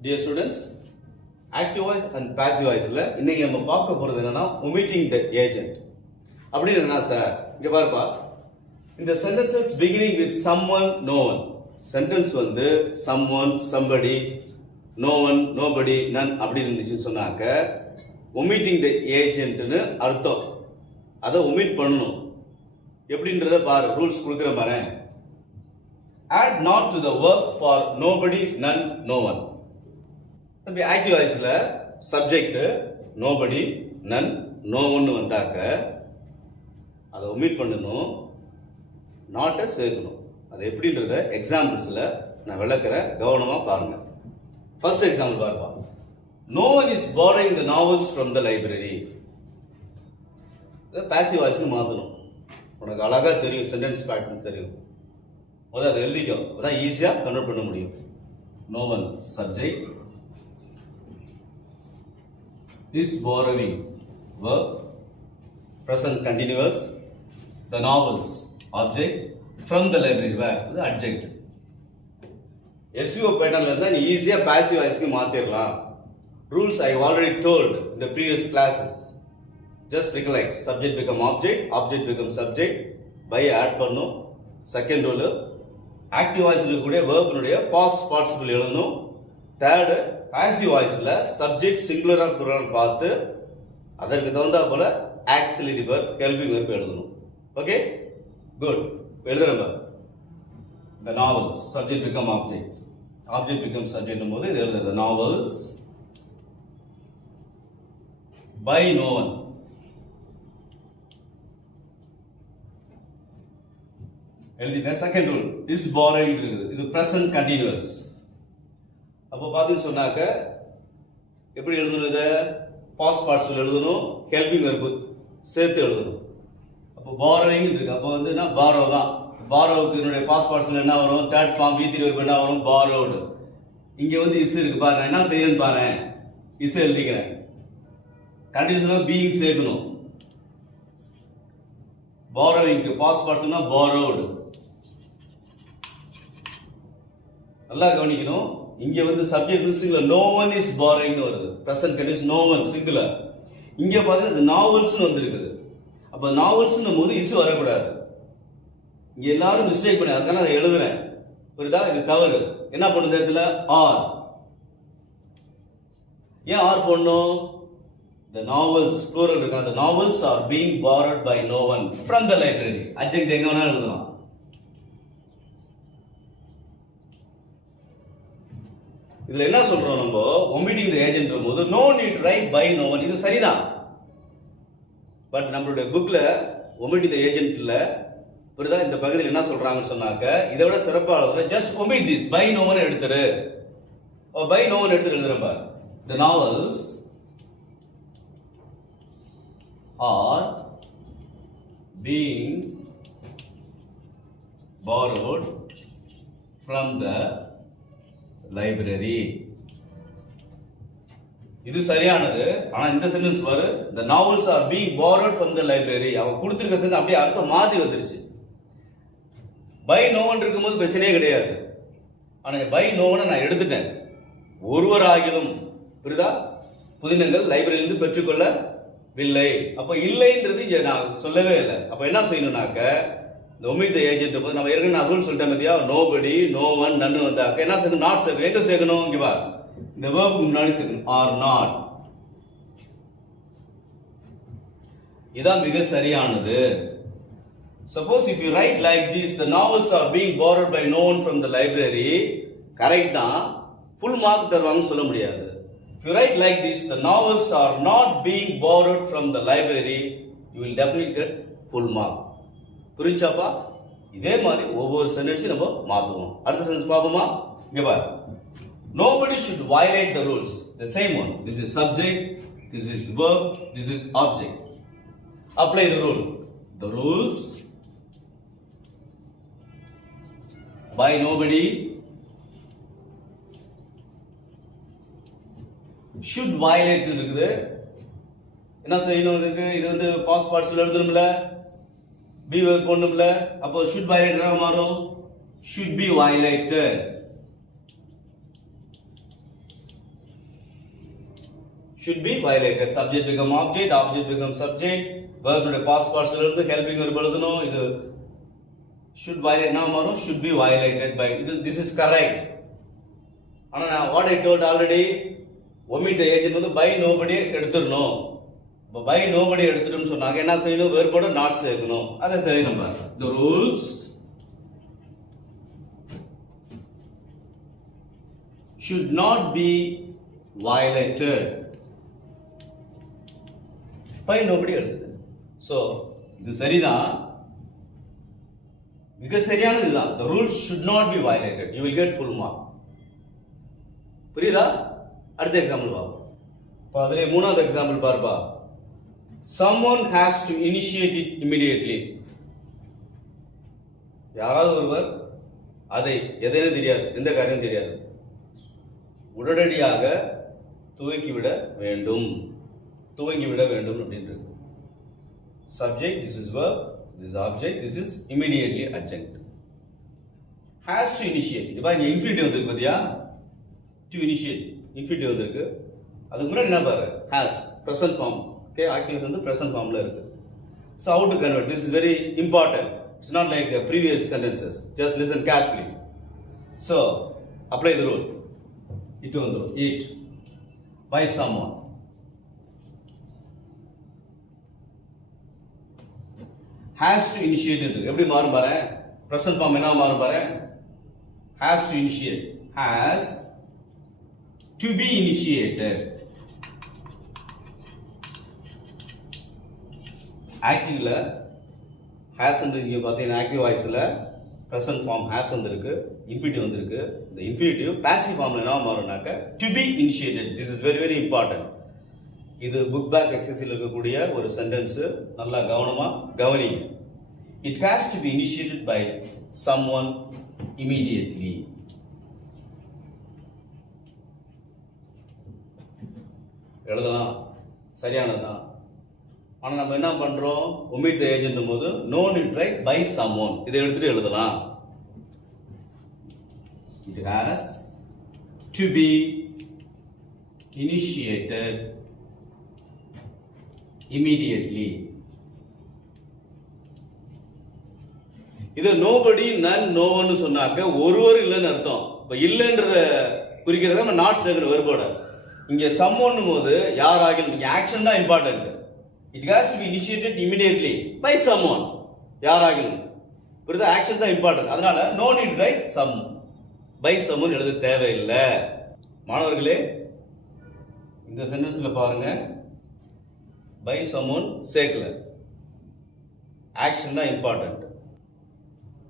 Dear students, active voice and passive voiceல இன்னைக்கு நம்ம பார்க்க போறது என்னன்னா omitting the agent. அப்படின்னு என்ன சார்? இங்க பாருப்பா. இந்த sentences beginning with someone, no one. Sentence வந்து someone, somebody, no one, nobody, none அப்படி இருந்துச்சுன்னு சொன்னாக்க omitting the agentனு அர்த்தம். அதை omit பண்ணணும். எப்படின்றத பாரு, ரூல்ஸ் கொடுக்குற பாரு. Add not to the verb for nobody, none, no one. இப்போ ஆக்டிவ் வாய்ஸில் சப்ஜெக்ட் நோபடி நன் நோ ஒன்று வந்தாக்க அதை ஒமிட் பண்ணணும், நாட்டை சேர்க்கணும். அது எப்படின்றத எக்ஸாம்பிள்ஸில் நான் விளக்குறேன், கவனமாக பாருங்கள். ஃபர்ஸ்ட் எக்ஸாம்பிள் பாருப்பா. No one is borrowing the novels from the library. இதை பாசிவ் வாய்ஸ்னு மாற்றணும். உனக்கு அழகாக தெரியும், சென்டென்ஸ் பேட்டர்ன் தெரியும். முதல்ல அதை எழுதிக்கோ, அதான் ஈஸியாக கன்வெர்ட் பண்ண முடியும். No one subject is borrowing verb, present continuous, the novels object, from the library where the adject. SVO patternல இருந்தா நீ ஈஸியா passive வாய்ஸ்க்கு மாத்திரலாம். Rules I already told in the previous classes. Just recollect, subject become object, object become subject, by add பண்ணும். Second rule, active voiceல கூட verb உடைய past participle எழுதணும். Third, passive voiceல subject singular or plural பார்த்து அதற்கு தகுந்தா போல auxiliary verb, helping verb எழுதணும். Okay, good. எழுதுறேன். The novels, subject become object, object becomes subject போது இது எழுதுறது. The novels by no one. எழுதிட்டேன். செகண்ட் ரூல், is borrowing இருக்குது. இது present continuous. அப்போ பார்த்துன்னு சொன்னாக்க எப்படி எழுதணும்? பாஸ்ட் பார்ட்ஸில் எழுதணும், ஹெல்பிங் வெர்பு சேர்த்து எழுதணும். அப்போ பாரோயிங் இருக்கு. அப்போ வந்து என்ன, பாரோ தான். பாரோவுக்கு என்னுடைய பாஸ்ட் பார்ட்ஸில் என்ன வரும்? தேர்ட் ஃபார்ம் V3 வெர்பு என்ன வரும்? பாரோடு. இங்கே வந்து இஸ் இருக்கு பாருங்க. என்ன செய்யணும்னு பாரு, இஸ் எழுதிக்கிறேன். கண்டினியூஸாக பீயிங் சேர்க்கணும். பாரோயிங்க்கு பாஸ்ட் பார்ட்ஸ்னா பாரோடு. நல்லா கவனிக்கணும். இங்க வந்து subject singular, no one is borrowing வருது. Present condition no one singular. இங்க பாத்தீங்கன்னா இது நாவல்ஸ்னு வந்திருக்குது. அப்ப நாவல்ஸ்னும் போது இஸ் வரக்கூடாது. இங்க எல்லாரும் மிஸ்டேக் பண்ணி, அதுக்கான அதை எழுதுறேன். புரியுதா? இது தவறு. என்ன பண்ணுது இடத்துல? ஆர். ஏன் ஆர் போடணும்? the novels plural இருக்கு. the novels are being borrowed by no one from the library. adjective எங்க வேணாலும் எழுதலாம். இதுல என்ன சொல்றோம் நம்ம? omitting the agent போது no need to write by no one. இது சரிதான். பட் நம்மளுடைய புக்ல omitting the agentல புரியுதா? இந்த பகுதியில் என்ன சொல்றாங்கன்னு சொன்னாக்க இதை விட சிறப்பாக just omit this, by no one எடுத்துரு. by no one எடுத்து எழுதுறேன் பாரு. the novels are being borrowed from the library. இது சரியானது. ஆனா இந்த சென்டென்ஸ் பாரு, the novels are being borrowed from the library. அவன் கொடுத்திருக்க சென்டென்ஸ் அப்படியே அர்த்தம் மாத்தி வந்துருச்சு. by no one இருக்கும்போது பிரச்சனையே கிடையாது. ஆனா by no one நான் எடுத்துட்டேன். ஒருவர் ஆகிலும் புரியுதா? புதினங்கள் லைப்ரரியிலிருந்து பெற்றுக்கொள்ளவில்லை. அப்ப இல்லைன்றது இங்க நான் சொல்லவே இல்லை. அப்ப என்ன செய்யணும்னாக்க இந்த omit the agent போது நம்ம ஏற்கனவே நான் ரூல் சொல்லிட்டேன் மதியா. nobody, no one, none வந்தாக்க என்ன செய்யணும்? நாட் சேர்க்கணும். எங்க சேர்க்கணும்? இங்க வா, இந்த வேர்புக்கு முன்னாடி சேர்க்கணும். Are not. இதான் மிக சரியானது. Suppose if you write like this, the novels are being borrowed by no one from the library, correct தான். ஃபுல் மார்க் தருவாங்கன்னு சொல்ல முடியாது. if you write like this, the novels are not being borrowed from the library, you will definitely get full mark. புரிஞ்சாப்பா? இதே மாதிரி ஒவ்வொரு சென்டென்ஸையும் நம்ம மாத்துவோம். அடுத்த sentence பாப்போமா? இங்க பாரு. nobody should violate the rules. the same one. this is subject, this is verb, this is object. apply the rule. the rules by nobody should violate இருக்குது. என்ன செய்யணும்? இதுக்கு இது வந்து பாஸ்ட் பார்ட்ஸ்ல எழுதணும்ல, பி verb போடணும்ல. அப்போ should violate என்ன மாறும்? should be violated. should be violated. Subject become object, object become subject, verb உடைய past partial இருந்து helping verb எழுதணும். இது should violate now மாறும், should be violated by. This is correct. ஆனா நான் what I told already, omit the agent வந்து by nobody எடுத்துறணும். இப்போ by nobody எடுத்துட்டோம்னு சொன்னாங்க என்ன செய்யணும், verb ஓட not சேர்க்கணும். அதை சரி நம்ம the rules should not be violated by nobody எடுத்து. So இது சரிதான், மிக சரியானது இதுதான். The rules should not be violated. You will get full mark. புரியுதா? அடுத்த எக்ஸாம்பிள் பாப்போம். இப்போ அதிலே மூணாவது எக்ஸாம்பிள் பாருப்பா. Someone has to initiate it immediately. யாராவது ஒருவர் அதை எதையும் தெரியாது, எந்த காரியம் தெரியாது, உடனடியாக துவக்கிவிட வேண்டும். துவங்கிவிட வேண்டும் அப்படின்றது subject, this is verb, this is object, this is immediately adjunct. Has to initiate. இப்போ இங்க infinitive வந்திருக்கு பாத்தியா, to initiate infinitive வந்திருக்கு. அதுக்கு முன்னாடி என்ன பாரு, has present form. Okay, active வந்து present formல இருக்கு. So how to convert? This is very important. It's not like the previous sentences. Just listen carefully. So apply the rule. It வந்துரும், eat by someone. Has to initiate இருக்கு. எப்படி மாறும் பாரு, present form என்ன மாறும் பாரு, has to initiate, has to be initiated. ஆக்டிவ்ல has இங்க பார்த்தீங்கன்னா ஆக்டிவ் வாய்ஸ்ல present form has வந்திருக்கு, infinitive வந்திருக்கு. இந்த infinitive passive formல என்ன மாறும்னாக்க to be initiated. This is very very important. இது புக் பேக் எக்ஸசைஸ்ல இருக்கக்கூடிய ஒரு சென்டென்ஸ், நல்லா கவனமா கவனிங்க. It has to be initiated by someone immediately. எழுதலாம், சரியானதுதான். ஆனா நம்ம என்ன பண்றோம், omit the agent போது no need write by someone, இதை எடுத்துட்டு எழுதலாம். It has to be initiated immediately. இது nobody, none, no one சொன்னாக்க ஒருவர் இல்லைன்னு அர்த்தம். இப்ப இல்லைன்றத குறிக்கிறத நம்ம நாட் சேர்க்கிற வெர்போட. இங்க someone போது யாராகிலும், இங்க ஆக்ஷன் தான் important. It has to be initiated immediately by someone. யாராகிலும் புரியுதா, ஆக்ஷன் தான் இம்பார்ட்டன்ட். அதனால no need write some, by someone எழுத தேவையில்லை. மாணவர்களே இந்த சென்டென்ஸ்ல பாருங்க, by someone சேர்க்கல, ஆக்ஷன் தான் இம்பார்ட்டன்ட்.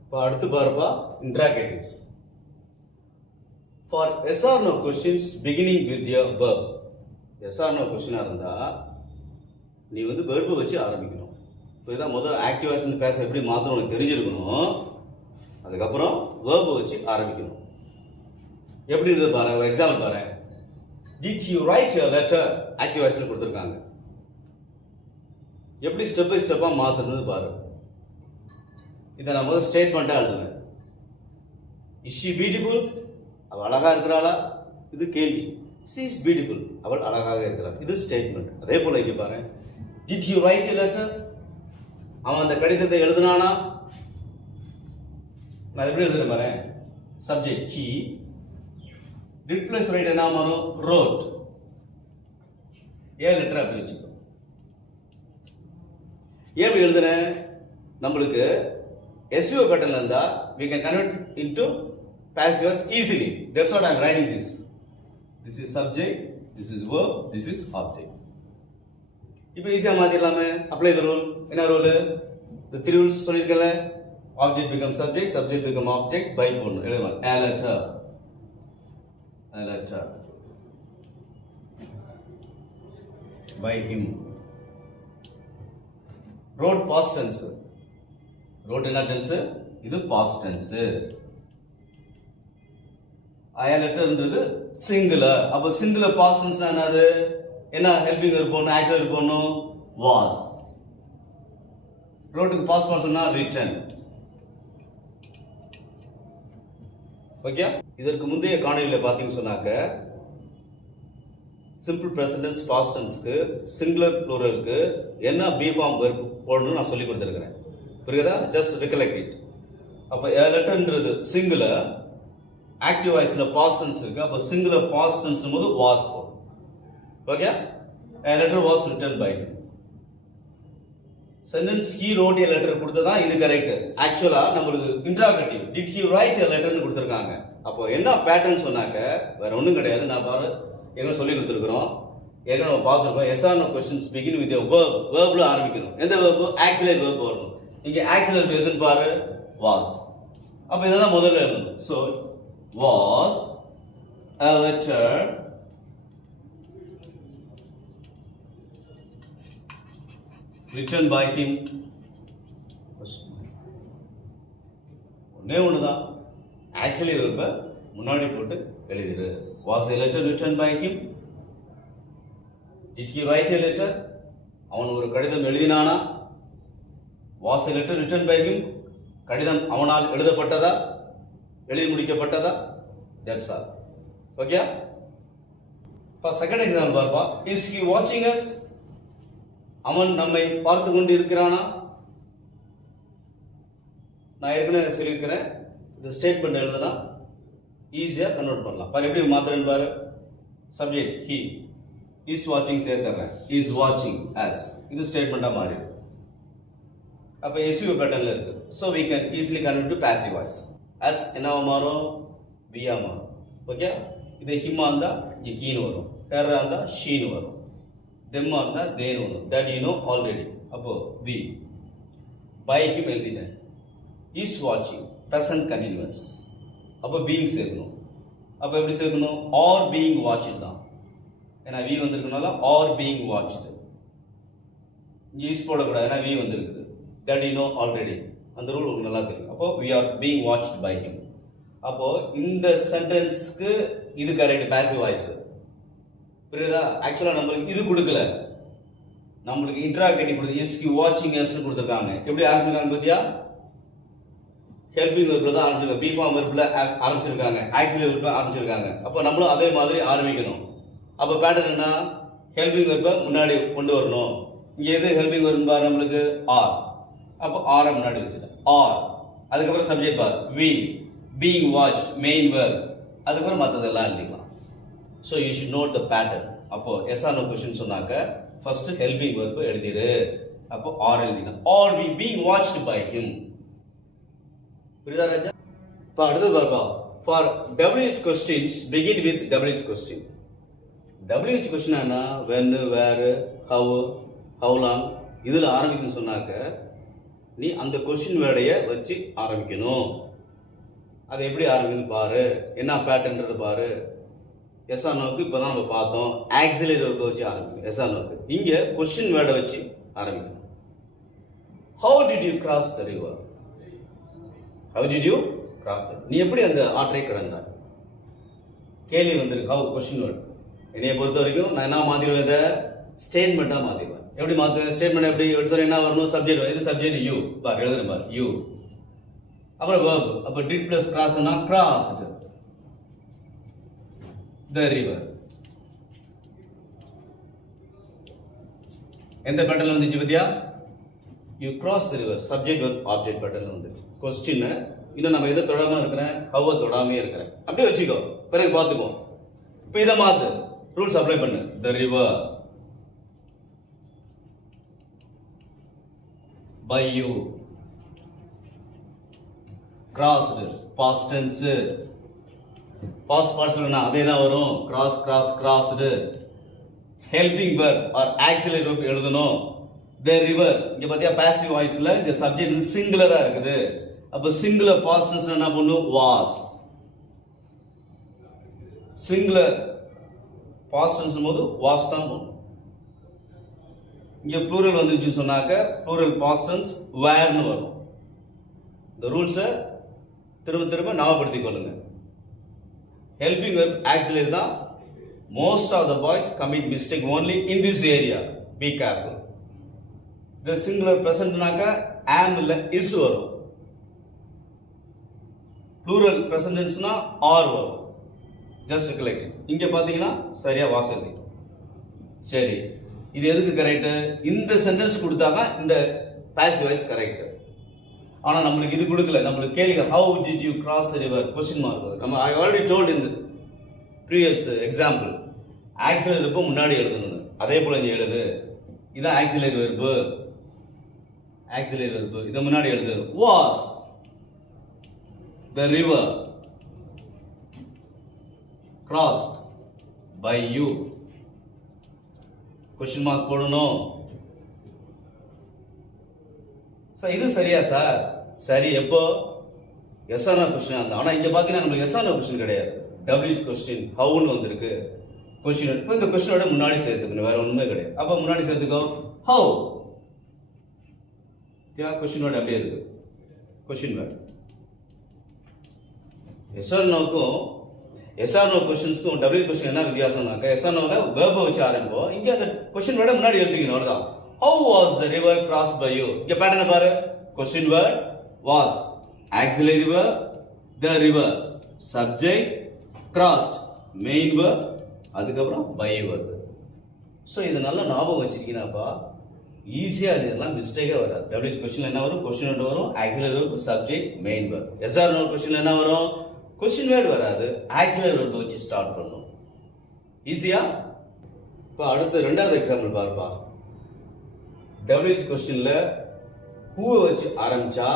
இப்போ அடுத்து பாருப்பா, interrogatives. For yes or no questions beginning with your verb. yes or no கொஸ்டினா இருந்தா நீ வந்து verb வச்சு ஆரம்பிக்கணும். புரியுதா? முதல்ல ஆக்டிவ் வாய்ஸ் பேச எப்படி மாத்தணும் உனக்கு தெரிஞ்சிருக்கணும். அதுக்கப்புறம் verb வச்சு ஆரம்பிக்கணும். எப்படி இருக்கு பாரு, ஒரு எக்ஸாம்பிள் பாரு. Did you write a letter? Active வாய்ஸ்ல கொடுத்திருக்காங்க. எப்படி ஸ்டெப் பை ஸ்டெப்பா மாத்துறது பாரு. இதை நான் முதல்ல ஸ்டேட்மெண்டா எழுதுவேன். Is she beautiful? அவள் அழகா இருக்கிறாளா? இது கேள்வி. ஷி இஸ் பியூட்டிஃபுல், அவள் அழகாக இருக்கிறாள், இது ஸ்டேட்மெண்ட். அதே போல இங்க பாரு, did you right a letter? அவன் அந்த கடிதத்தை எழுதினானா? நான் எப்படி எழுதுறேன் பாரு, subject he, did plus right என்ன மாறும், ரோட். ஏ லெட்டர் அப்படி வச்சுக்கோ. ஏன் எப்படி எழுதுறேன், நம்மளுக்கு SVO pattern இருந்தா we can convert into passive voice easily. That's what I am writing this. This is subject, this is verb, this is object. இப்போ ஈஸியா மாத்திடலாமே. Apply the rule. என்ன ரூல்? the three rules சொல்லிருக்கல. object become subject, subject become object, by போடணும். எழுதலாம். a letter, a letter by him. wrote past tense. wrote என்ன tense? இது past tense. a letterன்றது singular. அப்ப singular past tense என்னது? என்ன helping verb போடணும், auxiliary verb போடணும், was. wrote க்கு past tense சொன்னா written. ஓகே? இதற்கு முந்தைய காணொளியில பாத்தீங்க சொன்னாக்க சிம்பிள் ப்ரெசன்ட் பாஸ்ட் டென்ஸ்க்கு சிங்குலர் ப்ளூரலுக்கு என்ன பி ஃபார்ம் வெர்ப் போடணும்னு நான் சொல்லி கொடுத்துருக்கிறேன். புரியுதா? Just recollect it. அப்போ ஏ லெட்டர்ன்றது சிங்குலர், ஆக்டிவ் வாய்ஸில் பாஸ்ட் டென்ஸ் இருக்கு. அப்போ சிங்குலர் பாஸ்ட் டென்ஸ் போது வாஸ் போடும். Okay? A letter was written by him. Sentence he wrote a letter கொடுத்ததா இது கரெக்ட். ஆக்சுவலா நம்மளுக்கு interrogative did he write a லெட்டர்னு கொடுத்துருக்காங்க. அப்போ என்ன பேட்டர்ன் சொன்னாக்க வேற ஒன்றும் கிடையாது. நான் பாரு என்ன சொல்லி கொடுத்துருக்குறோம், ஏற்கனவே நம்ம பார்த்துருக்கோம். Yes or no questions begin with verb. வெர்ப்ல ஆரம்பிக்கணும். எந்த வெர்ப்? ஆக்சிலரி வெர்ப் வரணும். இங்க ஆக்சிலரி எதுன்னு பாரு, வாஸ். அப்ப இதெல்லாம் முதல்ல எழுதணும். So was a letter written by him. ஒன்னே ஒண்ணுதான், ஆக்சுவலி வெர்ப முன்னாடி போட்டு எழுதிரு. Was a letter written by him? Did he write a letter? அவன் ஒரு கடிதம் எழுதினானா? Was a letter written by him? கடிதம் அவனால் எழுதப்பட்டதா, எழுதி முடிக்கப்பட்டதா? That's all. Okay? For second example பார்ப்பா. Is he watching us? அவன் நம்மை பார்த்து கொண்டு இருக்கிறானா? நான் ஏற்கனவே சொல்லியிருக்கிறேன், இந்த ஸ்டேட்மெண்ட் எழுதுனா ஈஸியாக கன்வெர்ட் பண்ணலாம். பாரு எப்படி மாத்திரன்னு பாரு. சப்ஜெக்ட் ஹி, இஸ் வாட்சிங் சேர்த்துறேன், இஸ் வாட்சிங் அஸ், இது ஸ்டேட்மெண்ட்டாக மாறி. அப்போ எஸ்யூ பேட்டர்னில் இருக்கு. So we can easily convert to passive voice. Us என்னவா மாறும்? வியா மாறும். ஓகே? இது ஹிம்மா இருந்தால் இங்கே ஹீன்னு வரும், ஹெர்ரா இருந்தால் ஷீன்னு வரும், தெம்மா இருந்தால் தேன்னு வரும். That you know already. அப்போ வி பை ஹிம் எழுதிட்டேன். இஸ் வாட்சிங் ப்ரெசன்ட் கண்டினியூஸ். அப்போ பீயிங் சேர்க்கணும். அப்போ எப்படி சேர்க்கணும்? ஆர் பீயிங் வாட்ச் தான். ஏன்னா வி வந்திருக்கனால ஆர் பீயிங் வாட்ச். இங்கே இஸ் போடக்கூடாது, ஏன்னா வி வந்திருக்குது. That you know already. அந்த ரூல் உங்களுக்கு நல்லா தெரியும். அப்போ we are being watched by him. அப்போ இந்த சென்டென்ஸ்க்கு இது கரெக்ட், பாசிவ் வாய்ஸ். புரியுதா? ஆக்சுவலா நம்மளுக்கு இது கொடுக்கல, நம்மளுக்கு இன்ட்ராகேட்டிவ் கொடுத்து இஸ் ஹி வாட்சிங் அஸ் கொடுத்துருக்காங்க. எப்படி ஆரம்பிச்சிருக்காங்க பாத்தியா? ஹெல்பிங் வெர்ப்ல தான் ஆரம்பிச்சிருக்காங்க, பி ஃபார்ம் வெர்ப்ல ஆரம்பிச்சிருக்காங்க, ஆக்சிலரி வெர்ப்ல ஆரம்பிச்சிருக்காங்க. அப்போ நம்மளும் அதே மாதிரி ஆரம்பிக்கணும். அப்போ பேட்டர்ன் என்ன? ஹெல்பிங் வெர்பை முன்னாடி கொண்டு வரணும். இங்க எது ஹெல்பிங் வெர்ப் பார்? நம்மளுக்கு ஆர். அப்போ ஆர் முன்னாடி வச்சுட்டேன், ஆர். அதுக்கப்புறம் subject for we, being watched main verb, அதுக்கப்புறம் மற்றதெல்லாம் எழுதிக்கலாம். So you should note the pattern. அப்போ எஸ் ஆர் நோ கொஸ்டின் சொன்னாக்க ஃபர்ஸ்ட் ஹெல்பிங் வெர்ப் எழுதிரு. அப்போ ஆர் எழுதிக்கலாம். Are we being watched by him. புரியுதா ராஜா? இப்போ அடுத்தது பார்ப்பா. For WH questions begin with WH question. WH question என்ன? when, where, how, how long இதில் ஆரம்பிக்குன்னு சொன்னாக்க நீ அந்த கொஸ்டின் வேர்டையை வச்சு ஆரம்பிக்கணும். அதை எப்படி ஆரம்பிக்குன்னு பாரு, என்ன பேட்டர்ன்றது பாரு. எஸ் ஆர் நோக்கு இப்போ தான் நம்ம பார்த்தோம், ஆக்சிலரி வெர்பை வச்சு ஆரம்பிக்கணும். எஸ் ஆர் நோக்கு இங்கே கொஸ்டின் வேர்டை வச்சு ஆரம்பிக்கணும். how did you cross the river? how did you cross the river? நீ எப்படி அந்த ஆற்றை கடந்தாய்? கேள்வி வந்திருக்கு, how கொஸ்டின் வேர்டு. என்னைய பொறுத்த வரைக்கும் நான் என்ன மாத்திடுவேன், இதை ஸ்டேட்மெண்ட்டாக மாத்திடுவேன். எப்படி மாற்றுவேன்? ஸ்டேட்மெண்ட் எப்படி எடுத்து என்ன வரணும்? சப்ஜெக்ட். இது சப்ஜெக்ட் யூ பார், எழுதுறேன் பார் யூ. அப்புறம் verb. அப்போ did plus crossனா crossed the river. எந்த பேட்டர்ல வந்துச்சு பத்தியா? you cross the river. Subject verb object பேட்டர்ல வந்துச்சு. கொஸ்டின் இன்னும் நம்ம எதை தொடாம இருக்கிறேன், ஹவ் தொடாமே இருக்கிறேன். அப்படியே வச்சுக்கோ, பிறகு பார்த்துக்கோ. இப்போ இதை மாத்து, ரூல்ஸ் அப்ளை பண்ணு. the river by you, crossed past tense, past participle அதே தான் வரும். cross cross crossed. helping verb or auxiliary verb எழுதணும். the river இங்க பாத்தியா passive voiceல இந்த சப்ஜெக்ட் வந்து சிங்குலரா இருக்குது. அப்ப சிங்குலர் past tense என்ன பண்ணும்? was. சிங்குலர் past tense போது was தான் போடும். இங்க ப்ளூரல் வந்துருச்சு சொன்னாக்க ப்ளூரல் past tense were னு வரும். இந்த ரூல்ஸை திரும்ப திரும்ப ஞாபகப்படுத்திக் கொள்ளுங்க. ஹெல்பிங் வெர்ப் ஆக்சிலரி தான். Most of the boys commit mistake only in this area. Be careful. இந்த சிங்குலர் பிரசன்ட்னாக்க am இல்ல is வரும். ப்ளூரல் பிரசன்ட் டென்ஸ்னா are வரும். Just recollect. இங்க பாத்தீங்கன்னா சரியா வாஸ் எழுதிட்டோம். சரி, இது எதுக்கு கரெக்ட்? இந்த சென்டென்ஸ் கொடுத்தாதான் இந்த பாசிவ் வாய்ஸ் கரெக்ட். ஆனா நம்மளுக்கு இது கொடுக்கல. நம்மளுக்கு கேள்வி how did you cross the river question mark. நம்ம I already told in the previous example auxiliary verb முன்னாடி எழுதணும். அதே போல நீ எழுது. இதான் ஆக்சிலரி வெர்ப். ஆக்சிலரி வெர்ப் இத முன்னாடி எழுது. was the river crossed by you. Question mark போடணும். சார் இது சரியா சார்? சரி. எப்போ எஸ் ஆர் நோ क्वेश्चन அந்த. ஆனா இங்க பாத்தீங்கன்னா நமக்கு எஸ் ஆர் நோ क्वेश्चन கிடையாது. WH क्वेश्चन ஹவுன்னு வந்திருக்கு. क्वेश्चन இப்போ இந்த क्वेश्चनோட முன்னாடி சேர்த்துக்கணும். வேற ஒண்ணுமே கிடையாது. அப்ப முன்னாடி சேர்த்துக்கோ ஹவ். क्या क्वेश्चन वर्ड அப்படியே இருக்கு. क्वेश्चन वर्ड எஸ் ஆர் நோக்கும் எஸ் ஆர் நோ क्वेश्चंसக்கும் WH क्वेश्चन என்ன வித்தியாசம்னாக்க எஸ் ஆர் நோல வெர்ப் வச்சு ஆரம்பிப்போம். இங்க அந்த क्वेश्चन வேர்ட முன்னாடி எழுதிக்கணும். அவ்வளவுதான். How was the river crossed by you? இங்க பேட்டர்ன் பாரு. question word was, auxiliary verb the river, subject crossed, main verb, அதுக்கப்புறம் by verb. சோ இது நல்லா ஞாபகம் வச்சிருக்கீங்கப்பா. ஈஸியா இதெல்லாம் மிஸ்டேக்கே வராது. WH क्वेश्चन என்ன வரும்? question word வரும், auxiliary verb, subject, main verb. SR no question என்ன வரும்? question word வராது, auxiliary verb வச்சு ஸ்டார்ட் பண்ணனும். ஈஸியா? இப்போ அடுத்து ரெண்டாவது எக்ஸாம்பிள் பாருப்பா. WH क्वेश्चनல who வச்சு ஆரம்பிச்சா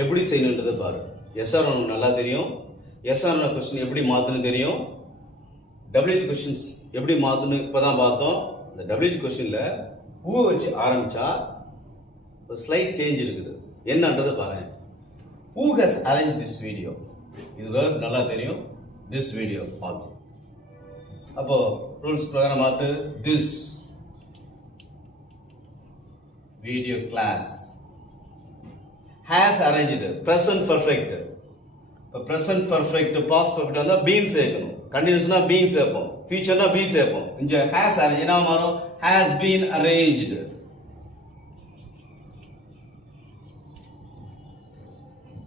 எப்படி செய்யணும்ன்றத பாரு. SR உனக்கு நல்லா தெரியும். SR no question எப்படி மாத்தணும் தெரியும். WH questions எப்படி மாத்தணும் இப்பதான் பார்த்தோம். இந்த WH questionல who வச்சு ஆரம்பிச்சா ஒரு ஸ்லைட் சேஞ்ச் இருக்குது. என்னன்றத பாருங்க. Who has arranged this video? இது verb நல்லா தெரியும். This video object. அப்போ ரூல்ஸ் பிரகாரம் மாத்து. This video class has arranged. present perfect. இப்போ present perfect past perfect வந்தா been சேர்க்கணும். continuousனா been சேர்ப்போம். futureனா be சேர்ப்போம். இங்க has arranged என்ன மாறும்? has been arranged.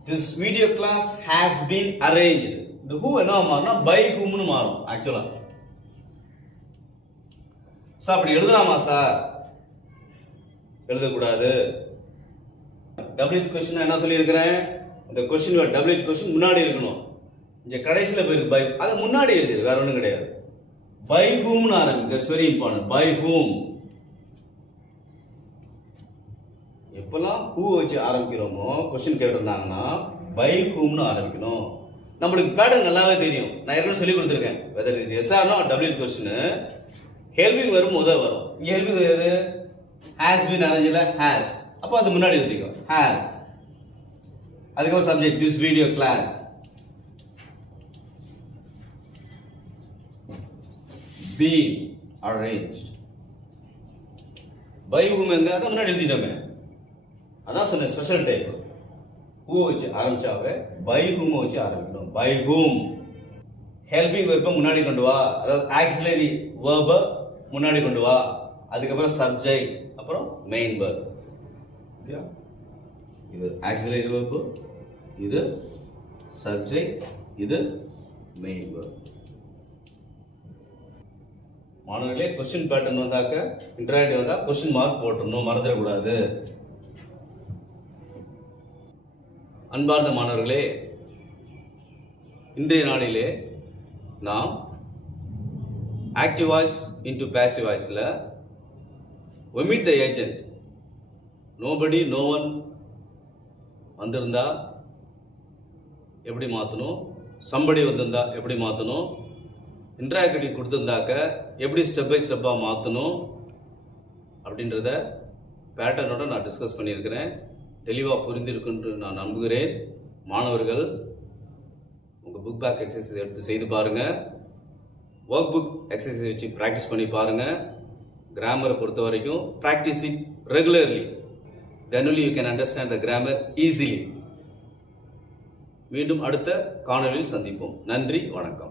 This video class has been arranged. இந்த who என்ன மாறும்னா by whom னு மாறும் ஆக்சுவலா. சார் அப்படி எழுதலாமா சார்? எழுதக்கூடாது. WH question என்ன சொல்லியிருக்கிறேன்? இந்த question word WH question முன்னாடி இருக்கணும். இங்க கடைசில போயிருக்கு by. அதை முன்னாடி எழுதிரு. வேற ஒண்ணும் கிடையாது. by whom னு ஆரம்பிங்க. That's very important. by whom. எப்பலாம் who வச்சு ஆரம்பிக்கிறோமோ question கேட்டிருந்தாங்கன்னா by whom னு ஆரம்பிக்கணும். நம்மளுக்கு பேட்டர்ன் நல்லாவே தெரியும். நான் ஏற்கனவே சொல்லி கொடுத்துருக்கேன். whether it is SR or WH question helping வரும் முதல் வரும். இங்க helping எது? has been arranged has. அப்ப அது முன்னாடி எழுதிக்கோ. has. அதுக்கு subject this video class. been arranged. by whom எங்க அத முன்னாடி எழுதிட்டோமே. அதான் சொன்ன ஸ்பெஷல் டைப். who வச்சு ஆரம்பிச்சாவே by whom வச்சு ஆரம்பிக்கணும். by whom. helping verb முன்னாடி கொண்டு வா. அதாவது auxiliary verb முன்னாடி கொண்டு வா. அதுக்கப்புறம் சப்ஜெக்ட், அப்புறம் மெயின் verb. இது auxiliary verb, இது சப்ஜெக்ட், இது மெயின் verb. மாணவர்களே क्वेश्चन பேட்டர்ன் வந்தாக்க இன்டராக்டிவ் வந்தா क्वेश्चन மார்க் போட்டுறணும், மறந்துட கூடாது. அன்பார்ந்த மாணவர்களே, இன்றைய நாளிலே நாம் ஆக்டிவ் வாய்ஸ் இன்டு பாசிவ் வாய்ஸ்ல omit the agent, nobody, no one வந்திருந்தா எப்படி மாற்றணும், somebody வந்திருந்தா எப்படி மாற்றணும், இன்டராக்டிவ் கொடுத்திருந்தாக்க எப்படி ஸ்டெப் பை ஸ்டெப்பாக மாற்றணும் அப்படின்றத பேட்டர்னோட நான் டிஸ்கஸ் பண்ணியிருக்கிறேன். தெளிவாக புரிந்திருக்குன்னு நான் நம்புகிறேன். மாணவர்கள் உங்கள் புக் பேக் எக்ஸசைஸ் எடுத்து செய்து பாருங்கள். ஒர்க் புக் எக்ஸசைஸ் வச்சு ப்ராக்டிஸ் பண்ணி பாருங்கள். கிராமரை பொறுத்த வரைக்கும் practice it regularly. then only you can understand the grammar easily. மீண்டும் அடுத்த காணொளியில் சந்திப்போம். நன்றி, வணக்கம்.